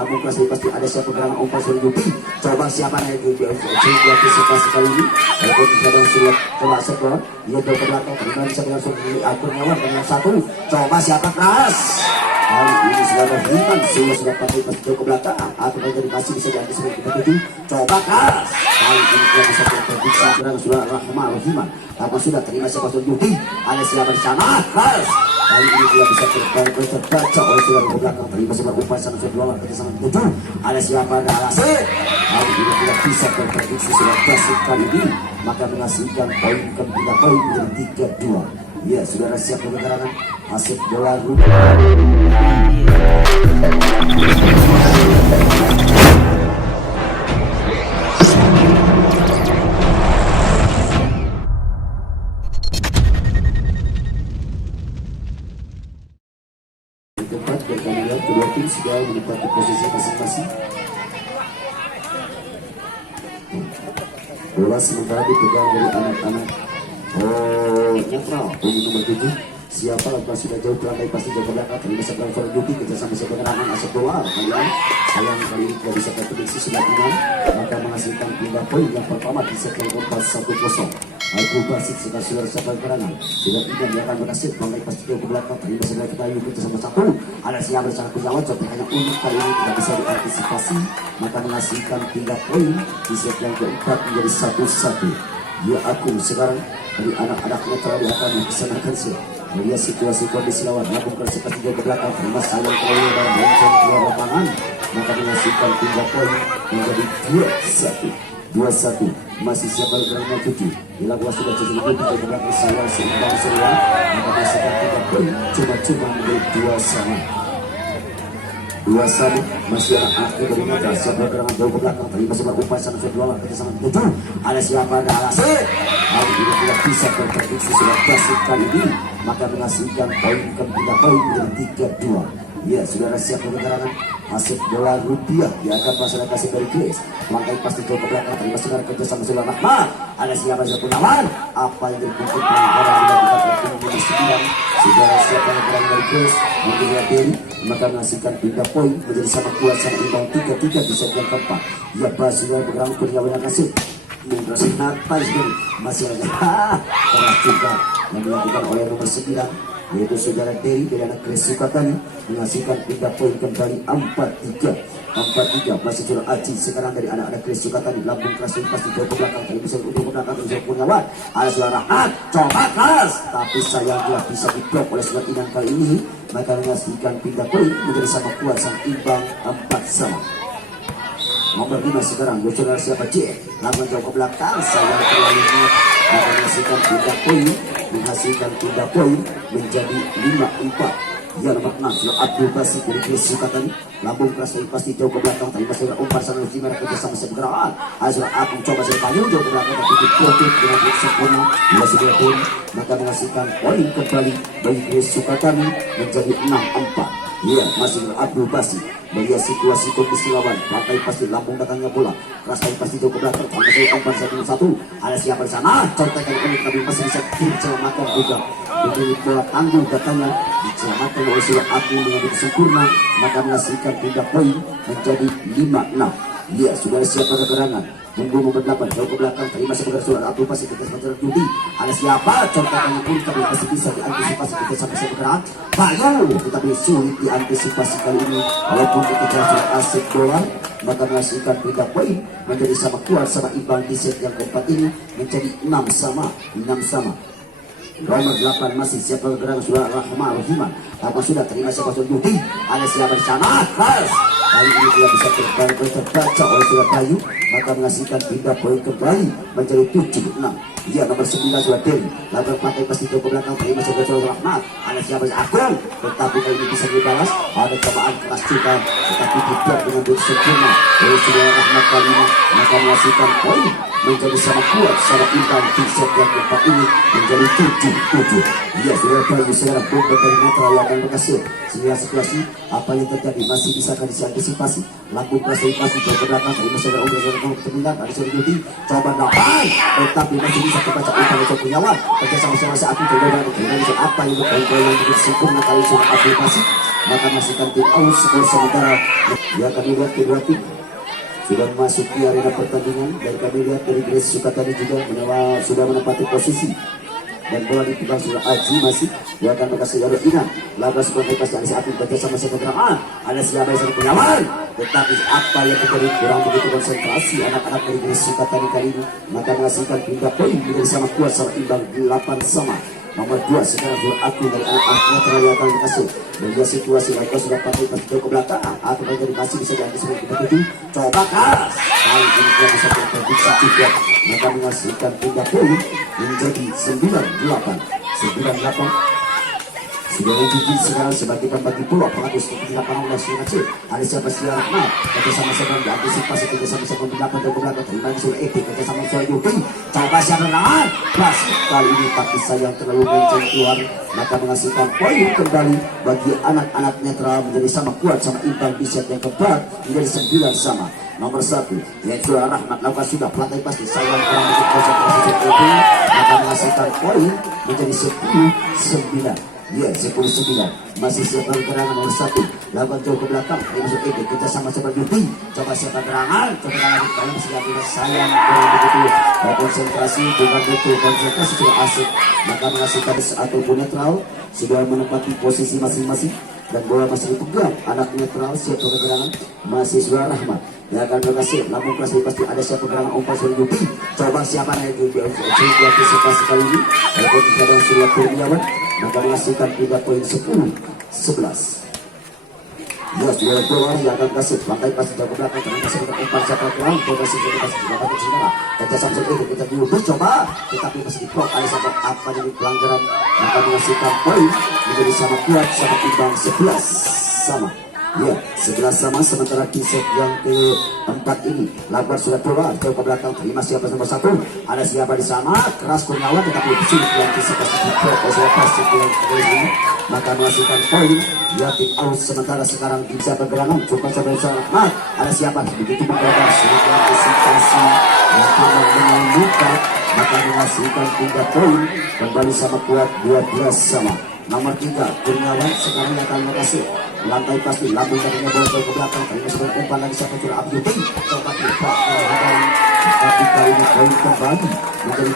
Lambung keras pasti ada siapa gerangan umpan sudah Yupi. Coba siapa naik Yupi antisipasi kali ini. Walaupun kadang sudah coba sekolah. Dia ke belakang. Kemudian bisa langsung Kurniawan dengan satu. Coba siapa keras. Kali ini sudah Rohiman sudah pakai pas ke belakang atau menjadi masih bisa diantisipasi begitu. Coba keras. Kali ini dia bisa terprediksi gerangan sudah Rohiman. Apa sudah terima siapa sudah Yupi. Ada siapa di sana keras. Kali ini dia bisa terbaca oleh sudah ke belakang. Terima siapa umpan sana sudah bola kerjasama tujuh. Ada siapa ada Alase. Kali ini tidak bisa terprediksi sudah klasik kali ini. Maka menghasilkan poin ke-3 poin menjadi 3-2. Ya, saudara siap kebenaran Asik bola rupa. Tempat pertandingan kedua tim sudah menempati posisi masing-masing. Bola sementara dipegang dari anak-anak netral ini nomor 7. Siapa lakukan sudah jauh pelantai pasti jauh ke belakang. Terima kasih kepada Yuki kita sama siapa gerangan Asep bola kali ini. Sayang kali ini tidak bisa terprediksi sudah Iman. Maka menghasilkan pindah poin yang pertama di set yang keempat 1-0. Aku Basit sudah siapa gerangan. Sudah Iman yang akan berhasil pelantai pasti jauh ke belakang. Terima kasih kita Yuki sama satu. Ada siapa bersama penjawab tapi hanya unik kali ini tidak bisa diantisipasi. Maka menghasilkan pindah poin di set yang keempat menjadi 1-1. Ya aku sekarang dari anak-anak netral yang akan melaksanakan melihat situasi kondisi lawan. Lambung keras pasti jauh ke belakang. Terima sayang kalau dan bonceng keluar lapangan. Maka menghasilkan 3 poin menjadi 2-1. Masih siapa gerangan 7. Dilakukan sudah cukup lebih ke belakang sayang seimbang semua. Maka menghasilkan 3 poin cuma menjadi 2-1. Masih akhir dari mereka siapa gerangan jauh ke belakang. Terima sebuah upaya sana sudah bola kerjasama 7. Ada siapa ada Alase. Kali ini tidak bisa terprediksi sudah klasik kali ini. Maka menghasilkan poin ke-3 poin menjadi 3-2. Ya, saudara siap kebenaran Asik bola rupiah dia akan masalah kasih dari Grace. Langkai pasti jauh ke belakang. Terima saudara kerjasama Sulah Rahmat. Ada siapa saja Gunawan. Apa yang dibutuhkan pelanggaran dilakukan oleh 9. Saudara siap pelanggaran dari Grace mengenai Berry. Maka menghasilkan 3 poin menjadi sama kuat sama imbang 3-3 di set yang keempat. Ya, Basila bergerak Kurniawan yang kasih. Mengkasih natas masih ada keras juga yang dilakukan oleh nomor 9 yaitu saudara Derry dari anak Grace Sukatani menghasilkan 3 poin kembali 4-3 masih curah Aci sekarang dari anak-anak Grace Sukatani. Lambung keras pasti jauh ke belakang tapi bisa untuk ke belakang untuk Kurniawan. Ada suara coba keras tapi sayang telah bisa diblok oleh Surat Inan kali ini. Maka menghasilkan 3 poin menjadi sama kuat sang imbang 4-4. Nomor 5 sekarang saudara siapa C. Langsung jauh ke belakang sayang terlalu maka menghasilkan 3 poin menjadi 5-4. Ya, nomor 6 sudah Abdul Basit dari Grace Sukatani. Lambung keras pasti jauh ke belakang tapi masih umpan sana di merah kerjasama seberaan. Sudah Abu coba Kayu jauh ke belakang tapi ditutup dengan sempurna. Dua sudah pun maka menghasilkan poin kembali bagi Grace Sukatani menjadi 6-4. Ya, masih Abdul Basit melihat situasi kondisi lawan. Lantai pasti lambung datangnya bola. Keras pasti jauh ke belakang. Masih umpan 1-1. Ada siapa di sana? Contohkan ini tapi masih bisa diselamatkan juga. Begini bola tangguh datangnya diselamatkan oleh Surat Aku dengan sempurna. Maka menghasilkan 3 poin menjadi 5-6. Ya, sudah siap pada gerangan. Tunggu nomor 8 jauh ke belakang. Terima sebagai Surat Aku pasti kita sebagai Judi. Ada siapa? Contohkan pun tapi masih bisa diantisipasi kita sampai seberang. Bayu tetapi sulit diantisipasi kali ini. Walaupun dikejar Surat Asik bola maka menghasilkan 3 poin menjadi sama kuat sama imbang di set yang keempat ini menjadi 6 sama. Nomor 8 masih siapa gerangan Sudah Rohiman. Apa sudah terima siapa sudah Yudi. Ada siapa di sana? Keras. Kali ini tidak bisa terbaca oleh Surat Bayu. Maka menghasilkan 3 poin kembali menjadi 7-6. Ya, nomor 9 sudah Derry. Lalu pakai pasti jauh ke belakang. Terima siapa Sudah Rahmat. Ada siapa di Agung. Tetapi kali ini bisa dibalas. Ada cobaan keras juga. Tetapi tidak dengan begitu sempurna. Oleh Sudah Rahmat kali ini. Maka menghasilkan poin menjadi sama kuat sama imbang di set yang keempat ini menjadi 7-7. Ya, sudah Bayu sekarang bomba dari netral yang akan berhasil. Sehingga situasi apa yang terjadi masih bisa akan diantisipasi. Lambung keras pasti jauh ke belakang. Terima saudara Om Kemenang. Ada Sudah Yudi. Coba dapat. Tetapi masih bisa terbaca umpan untuk Kurniawan. Kerja sama-sama saat itu coba dan apa yang poin-poin yang begitu sempurna kali Sudah Abdul Basit. maka masukkan tim aus skor sementara. Ya kami lihat kedua tim sudah masuk di arena pertandingan dan kami lihat dari Grace Sukatani juga sudah menempati posisi dan bola dipegang sudah Aji masih dia akan berkasih Yaro Ina laga sebagai pasti ada saat bekerja sama sekedramaan ada siapa yang penyaman tetapi apa yang terjadi kurang begitu konsentrasi anak-anak dari Grace Sukatani kali ini maka menghasilkan pindah poin menjadi sama kuat sama imbang 8 sama. Nomor 2 sekarang berarti dari anak-anaknya terlihat dikasih melihat situasi mereka sudah pakai pas ke belakang atau menjadi masih bisa diantisipasi begitu coba keras kali ini dia bisa berprediksi juga maka menghasilkan 3 poin menjadi 9-8 sudah Gigi sekarang sebagai pembagi pulau pengatus di lapangan oleh Sinacil ada siapa Sia Rahmat kerjasama-sama diantisipasi kerjasama-sama di lapangan dan belakang terima sudah etik kerjasama-sama Yuki coba siapa Rahmat plastik kali ini tapi sayang terlalu mencari keluar maka menghasilkan poin kembali bagi anak-anak netral menjadi sama kuat sama imbang di set yang keempat menjadi 9 sama. Nomor 1 yaitu Rahmat lakukan sudah pelantai pasti sayang kurang untuk konsentrasi Yuki maka menghasilkan poin menjadi 10-9. Ya, 10-9 masih siapa gerangan nomor 1 lakukan jauh ke belakang ini masuk Ede kita sama-sama Yuki coba siapa gerangan coba lagi kalian masih tidak sayang kurang begitu konsentrasi bukan betul konsentrasi sudah asik maka menghasilkan ataupun netral sudah menempati posisi masing-masing dan bola masih dipegang anak netral siapa gerangan masih sudah Rahmat yang akan berhasil namun pasti ada siapa gerangan umpan sudah Yuki coba siapa yang diantisipasi kali ini walaupun tidak sudah Kurniawan maka menghasilkan 3 poin 10-11. Ya, sudah keluar yang akan kasih lantai pasti jauh ke belakang karena masih kita umpan siapa kurang posisi kita masih dapat segera kerja sama itu kita diukur coba tetapi masih diblok ada siapa apa jadi pelanggaran maka menghasilkan poin menjadi sama kuat sama imbang 11 sama. Ya, 11 sama sementara di set yang keempat ini Labar sudah keluar jauh ke belakang terima siapa nomor 1 ada siapa di sana keras Kurniawan tetapi sulit diantisipasi ini maka menghasilkan poin ya tim aus sementara sekarang bisa bergerangan coba sampai Rahmat ada siapa begitu mendadak sulit diantisipasi yang menemukan maka menghasilkan 3 poin kembali sama kuat 12 sama. Nomor 3 Kurniawan sekarang akan makasih lantai pasti lambung darinya bola ke belakang terima sebagai umpan lagi siapa curah Abdul coba kita tapi kali ini poin kembali menjadi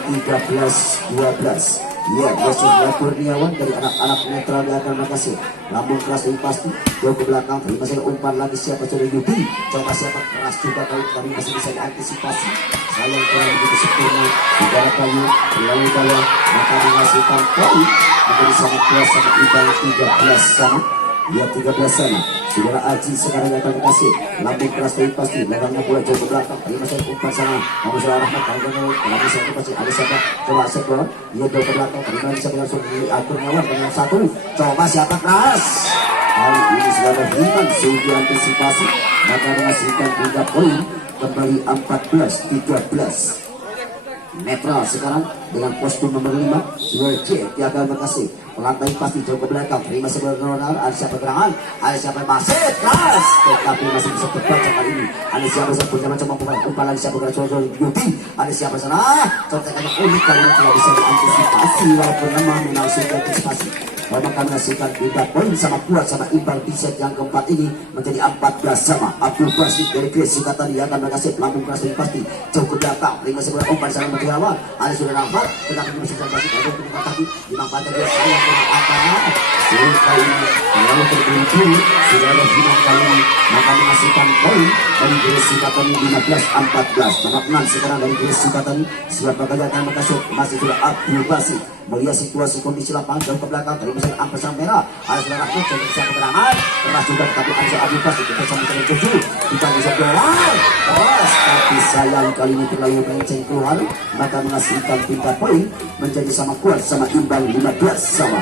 13-12. Ya, Yesus Kurniawan dari anak-anak netral yang akan makasih lambung keras ini pasti jauh ke belakang terima sebagai umpan lagi siapa curah Yubi coba siapa keras juga kali masih bisa diantisipasi sayang kurang begitu sempurna udara kayu melalui bawah maka menghasilkan poin menjadi sangat kuat sama imbang 13 sama. Ya 13 sana saudara Aji sekarang yang akan dikasih lambung keras dari pasti lelangnya bola jauh ke belakang terima saya umpan sana namun saudara Rahmat kalau bisa pasti ada siapa coba sektor ia jauh ke belakang terima bisa langsung di Kurniawan dengan 1 coba siapa keras kali ini saudara Himan sudah antisipasi maka menghasilkan 3 poin kembali 14-13. Netral sekarang dengan kostum nomor 5 Sudah C yang akan berkasih pelantai pasti jauh ke belakang terima sebuah Ronald ada siapa gerangan ada siapa masih keras tetapi masih bisa terbaca kali ini ada siapa macam umpan lagi siapa gerangan Yuti ada siapa sana contohnya unik kali ini tidak bisa diantisipasi walaupun memang menang antisipasi maka menghasilkan 3 poin sama kuat sama imbang di set yang keempat ini menjadi 14 sama. Abdul Basit dari Grace Sukatani akan berkasih lambung keras ini pasti jauh ke belakang terima sebuah umpan sana menjadi awal ada sudah Rahmat tetapi masih bisa Basit ada yang tadi dimanfaatkan dia sayang dengan apa sulit kali ini lalu terburu-buru sudah ada final kali ini maka menghasilkan poin dari Grace Sukatani 15-14 nomor 6 sekarang dari Grace Sukatani siapa saja akan berkasih masih sudah Abdul Basit melihat situasi kondisi lapangan jauh ke belakang tadi misalnya ampesan merah ada sudah Rahmat jadi bisa keberangan keras juga tetapi ada Abdul Basit kita sama-sama 7 kita bisa keluar keras tapi sayang kali ini terlalu melenceng keluar maka menghasilkan 3 poin menjadi sama kuat sama imbang 15 sama.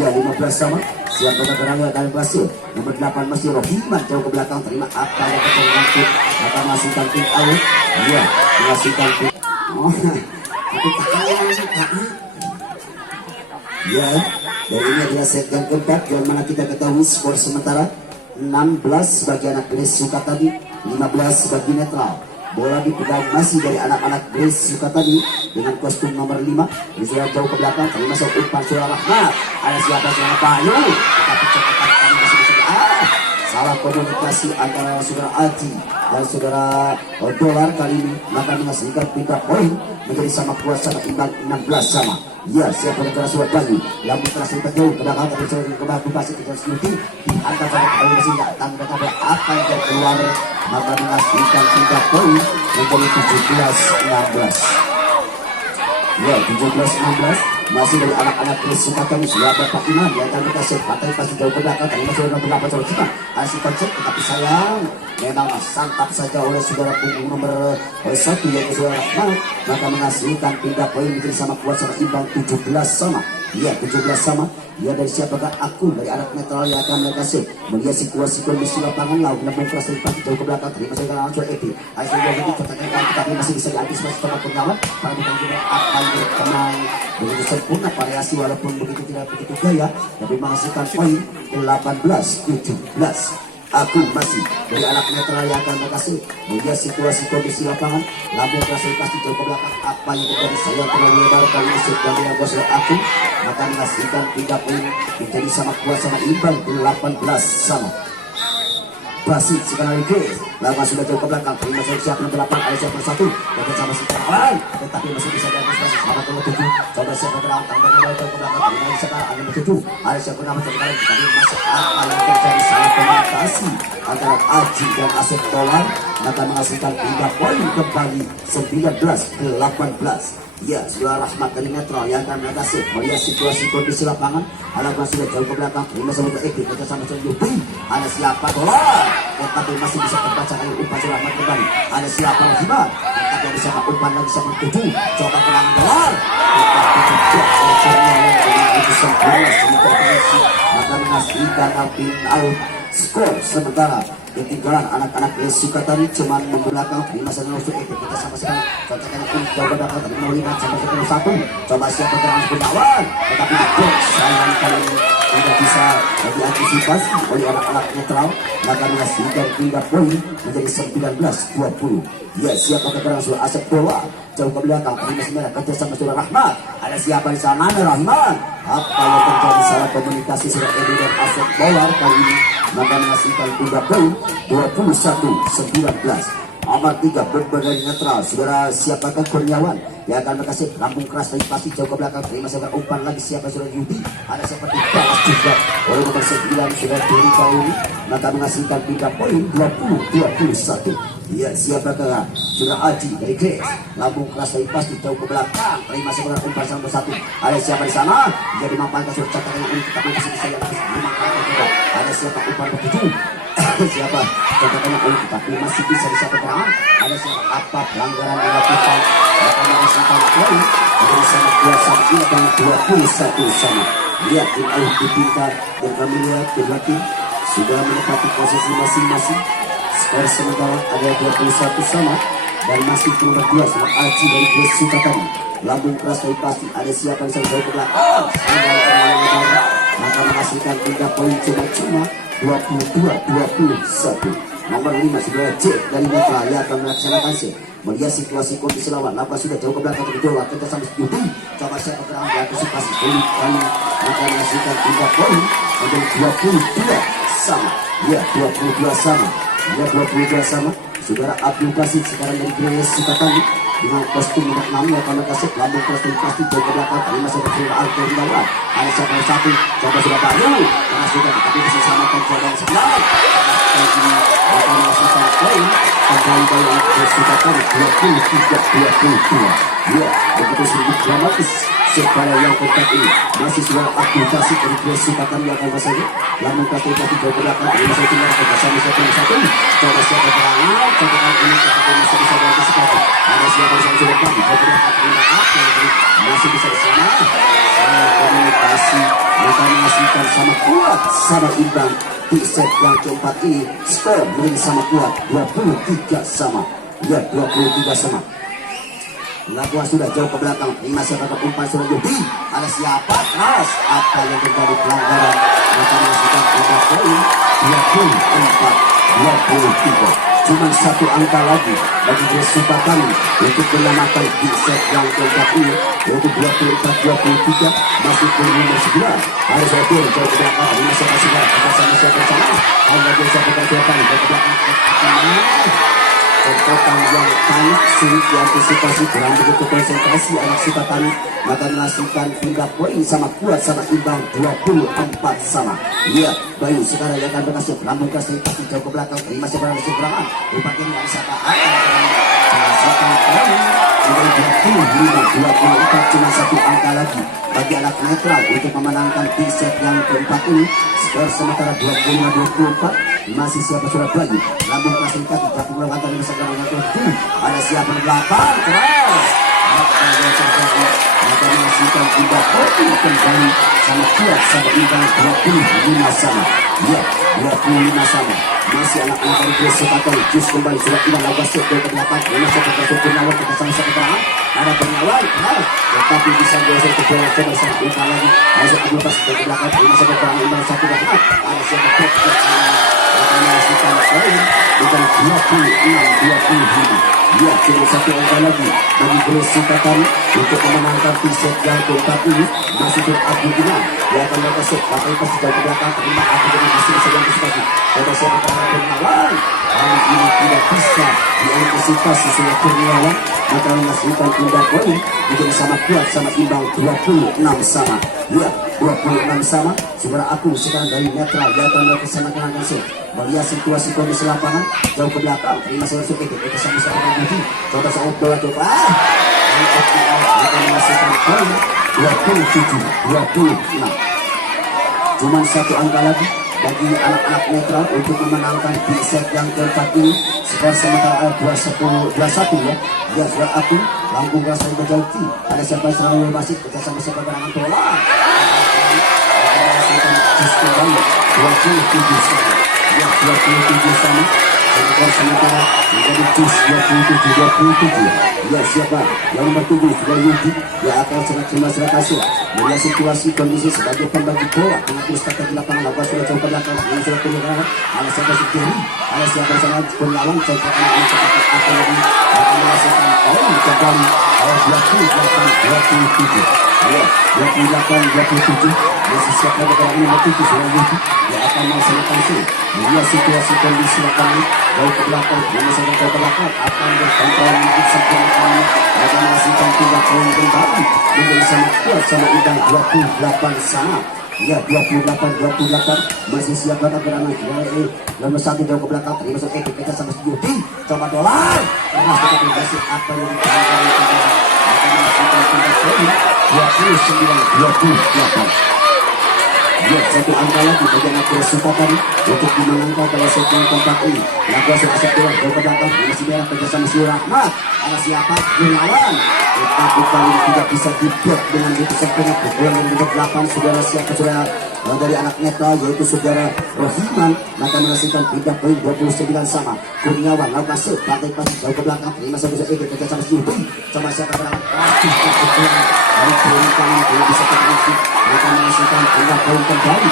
Ya 15 sama siapa keberangan akan berhasil nomor 8 masih Rohiman jauh ke belakang terima apa yang akan masuk maka menghasilkan tim out ya menghasilkan tim tapi ya, dan ini adalah set yang keempat yang mana kita ketahui skor sementara 16 bagi anak Grace Sukatani 15 bagi netral. Bola dipegang masih dari anak-anak Grace Sukatani dengan kostum nomor 5 sudah jauh ke belakang terima masuk umpan sudah Rahmat ada siapa Payu tetapi catatan kami masih bisa salah komunikasi antara saudara Aji dan saudara Dolar kali ini, maka menghasilkan pindah poin menjadi sama kuasa imbang 16 sama. Ya, siapa yang keras Bayu yang terasa jauh ke belakang tapi sudah kembali pasti kita seluti dihantar pada kembali mesin tanda kata akan keluar, maka menghasilkan pindah poin menjadi 17-16. Ya, 17-16 masih dari anak-anak kesempatan siapa Pak Iman yang akan berkasih partai pasti jauh ke belakang tapi masih ada berapa coba kita asik konsep tetapi sayang memang santap saja oleh saudara punggung nomor 1 yaitu saudara Rahmat, maka menghasilkan pindah poin menjadi sama kuat sama imbang 17 sama. Ya, 17 sama. Ya, dari siapakah aku dari anak netral yang akan berkasih melihat situasi kondisi lapangan laut namun keras dari pasti jauh ke belakang terima kasih karena langsung Epi asik jadi katakan tetapi masih bisa diantisipasi sama pengawan para bintang juga akan berkembang begitu sempurna variasi walaupun begitu tidak begitu gaya tapi menghasilkan poin 18-17. Aku masih dari anak netral yang akan berkasih melihat situasi kondisi lapangan lambung kasih pasti jauh ke belakang apa yang terjadi saya terlalu lebar kali masuk dan dia bos aku maka menghasilkan 3 poin menjadi sama kuat sama imbang 18 sama. Basi sekarang lagi lama sudah jauh ke belakang terima saya siap nomor 8 ada siap bersatu dan sama si kawan tetapi masih bisa diantisipasi sama nomor 7 coba siap bergerak tambah jauh ke belakang terima sekarang ada nomor 7 ada siap bernama sekarang tetapi masih apa yang terjadi salah komunikasi antara Aji dan Asep Dolar maka menghasilkan 3 poin kembali 19-18. Ya, saudara Rahmat dari netral yang akan berhasil melihat situasi kondisi lapangan. Anak sudah jauh ke belakang. Terima sama Eki kita sama Yubi. Ada siapa Dolar? Tetapi masih bisa terbaca oleh umpan saudara Rahmat kembali. Ada siapa Rahmat? Tetapi ada siapa umpan lagi sama 7. Coba perang Dolar. Tetapi tidak acaranya yang begitu sempurna sementara polisi. Maka menghasilkan Alvin out skor sementara. Ketinggalan anak-anak Sukatani cuman membelakang di masa lalu itu kita sama-sama contohnya pun coba dapat melihat sampai ke 1 coba siapa terang pengawan tetapi box sayang kali ini tidak bisa diantisipasi oleh anak-anak netral maka menghasilkan 3 poin menjadi 19-20. Ya, siapa keterang sudah Asep Dolar jauh ke belakang di masih merah kerja sama saudara Rahmat ada siapa di sana ada Rahmat apa yang terjadi salah komunikasi saudara Edi dan Asep Dolar kali ini maka menghasilkan 3 poin 21-19. Nomor 3 berbeda netral saudara siapakah Kurniawan yang akan berkasih lambung keras dari pasti jauh ke belakang terima saudara umpan lagi siapa saudara Yudi ada seperti balas juga oleh nomor 9 saudara Duri kali ini maka menghasilkan 3 poin 20-21. Ya, siapakah saudara Aji dari Grace lambung keras dari pasti jauh ke belakang terima saudara umpan sama 1 ada siapa di sana jadi mampan kasur catatan ini tetapi masih bisa yang juga ada siapa umpan ke-7 siapa contohnya tapi masih bisa disatukan ada siapa apa pelanggaran yang dilakukan maka menghasilkan poin menjadi sama kuasa imbang 21 sama. Lihat tim Alif Dipintar dan kami lihat kedua tim sudah menempati posisi masing-masing skor sementara ada 21 sama dan masih nomor 2 sama Aji dari Grace Sukatani lambung keras dari pasti ada siapa yang jauh ke belakang maka menghasilkan 3 poin cuma-cuma 22-21. Nomor 5 saudara J dari Mitra yang akan melaksanakan sih melihat situasi kondisi lawan lawan sudah jauh ke belakang kedua kita sampai Yudi coba saya bergerak diantisipasi poin kali maka menghasilkan 3 poin menjadi 22 sama. Ya, 22 sama. Ya, 22 sama. Saudara Abdul Basit sekarang dari Grace Sukatani dengan kostum nomor 6 yang akan kasih lambung kostum pasti jauh ke belakang terima saudara Saudara Alter Dawan ada siapa yang 1 coba sudah baru karena sudah tapi bisa samakan coba yang 9 ini akan menghasilkan poin kembali dari Grace Sukatani 23-22. Ya, begitu sedikit dramatis supaya yang keempat ini masih sudah aktivasi dari Grace Sukatani yang akan bersaing lambung kostum pasti jauh ke belakang terima saudara tinggal kerjasama 1 coba siapa terangan contohkan ini tetapi masih bisa diantisipasi ada siapa yang sudah kami beberapa terima kasih masih bisa di sana komunikasi mereka menghasilkan sama kuat sama imbang di set yang keempat ini skor menjadi sama kuat 23 sama. Ya, 23 sama. Lakuan sudah jauh ke belakang terima siapa ke umpan sudah Yudi ada siapa keras apa yang terjadi pelanggaran mereka menghasilkan 3 poin 24-23. cuma satu angka lagi bagi kesempatan untuk menyamakan di set yang keempat ini, yaitu 24-23. Masih perlu nomor 9 harus hadir jauh ke belakang di masa pasukan bersama bersama hanya bisa berkata-kata ke belakang Perkotaan yang panik sulit diantisipasi dengan begitu konsentrasi anak Sukatani, maka menghasilkan pindah poin sama kuat sama imbang 24 sama. Iya, Bayu sekarang yang akan berhasil lambung kasih pasti jauh ke belakang terima seberang seberangan rupanya yang bisa menghasilkan poin menjadi 25-24, cuma satu angka lagi bagi anak netral untuk memenangkan di set yang keempat ini. Skor sementara 25-24. Masih siapa Surabaya lambung kasih kaki tapi melakukan bisa ada siapa di belakang keras maka menghasilkan 3 poin kembali sama kuat sama imbang 25 sama. Ya, 25 sama. Masih anak-anak dari kesempatan jus kembali sudah ilang agak set ke belakang masih terkasih Purnawan kita sama-sama terang ada Purnawan tetapi bisa gosok ke bola coba sama imbang lagi masuk ke lepas ke belakang masih terang imbang satu belakang ada siapa menghasilkan poin bukan 26-25. Ya, cuma satu angka lagi bagi Gresik untuk memenangkan set yang keempat ini. Masih Abu Dina dia akan melakukan set pakai pas jauh ke belakang terima Abu Dina masih sedang disebut pada siapa Purnawan kali ini tidak bisa diantisipasi sesuai Purnawan maka menghasilkan pindah poin menjadi sama kuat sama imbang 26 sama. Ya, 26 sama. Saudara aku sekarang dari netral dia akan melakukan sama dengan set melihat situasi kondisi lapangan jauh ke belakang terima masuk itu kita sama-sama menguji coba saya bola coba akan menghasilkan poin 27-26. Cuma satu angka lagi bagi anak-anak netral untuk memenangkan di set yang keempat ini. Skor sementara 21 ya. Ya sudah aku lambung rasa berjauh ada siapa yang selalu masih bersama siapa gerangan bola kembali 27 sama. Ya, 27 sama. Skor sementara menjadi jus 27-27. Ya, siapa? Yang nomor 7 sudah Yudi. Ya, akan sangat terima kasih. Melihat situasi kondisi sebagai pembagi bola mengatur strategi di lapangan lawan sudah coba belakang yang sudah penyerang ada siapa Sugiri ada siapa sangat berlawan coba anak seperti apa lagi akan merasakan poin kembali 28-27. Ya, 28-27. Masih siapa bergerak nomor 7 sudah Yudi. Ya, akan melaksanakan sih. Melihat situasi kondisi lapangan jauh ke belakang yang masih ke belakang akan berkontrol untuk sempurna akan menghasilkan 3 poin kembali menjadi sama kuat sama imbang 28 sama. Ya, 28-28 masih siapa gerangan nomor 1 jauh ke belakang terima masuk kita sama Yudi coba dolar terus tetapi masih apa yang ditawarkan akan menghasilkan 3 poin 29-28. Ya, satu angka lagi bagi anak kesempatan untuk dimenangkan pada set yang keempat ini. Lagu sudah aset bola jauh ke belakang masih merah kerjasama si Rahmat ada siapa Gunawan tetapi kali tidak bisa dibuat dengan begitu sempurna. Bola yang nomor 8 saudara siapa saudara dari anak netral yaitu saudara Rohiman maka menghasilkan pindah poin 29 sama. Kurniawan lakukan set pantai pas jauh ke belakang terima saudara kerjasama si Yudi sama siapa berangkat dari perintah yang bisa terkonsumsi maka menghasilkan pindah poin kembali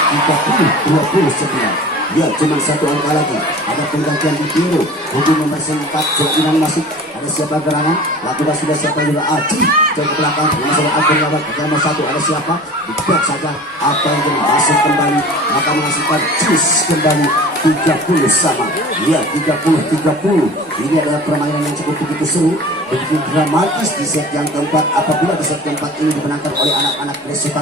30-29. Ya, cuma satu angka lagi ada penggantian di biru untuk nomor 4 Jokinan masuk ada siapa gerangan lakukan sudah siapa juga Aji jauh ke belakang masalah akun lewat nomor 1 ada siapa dibuat saja apa yang masuk kembali maka menghasilkan jus kembali 30 sama. Ya, 30-30. Ini adalah permainan yang cukup begitu seru begitu dramatis di set yang keempat. Apabila di set keempat ini dimenangkan oleh anak-anak Gresik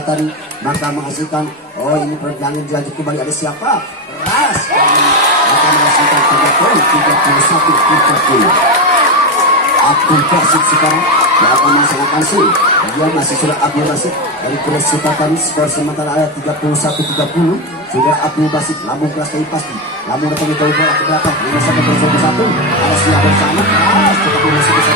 maka menghasilkan ini perjalanan dilanjut kembali ada siapa ras maka menghasilkan 3 poin 31-30. Abdul Basit sekarang yang akan melaksanakan sih dia masih sudah Abdul Basit dari Gresik skor sementara ada 31-30. sudah Abdul Basit lambung keras tapi pasti lambung datang dari bola ke belakang 51-21 ada siapa bersama keras tetapi masih bisa